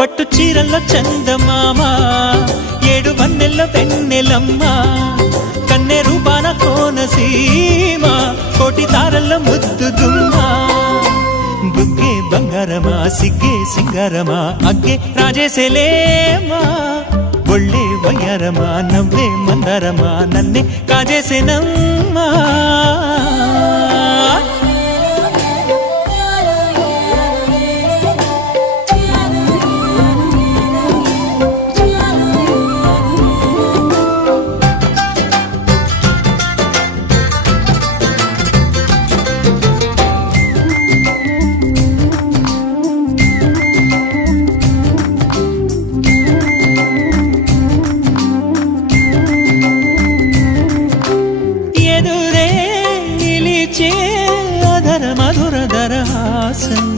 పట్టు చీరల్లో చందమామ ఏడు వన్నెల్లో వెన్నెలమ్మ కన్నె రూపాన కోనసీమ కోటి తారల్లో ముద్దుగుమ్మ బుగ్గే బంగారమా సిగ్గే సింగారమా అగ్గే రాజేసేలేమా ఒళ్ళే వయ్యారమా నవ్వే మందారమా నన్నే కాజేసేనమ్మా మధుర దరహాసం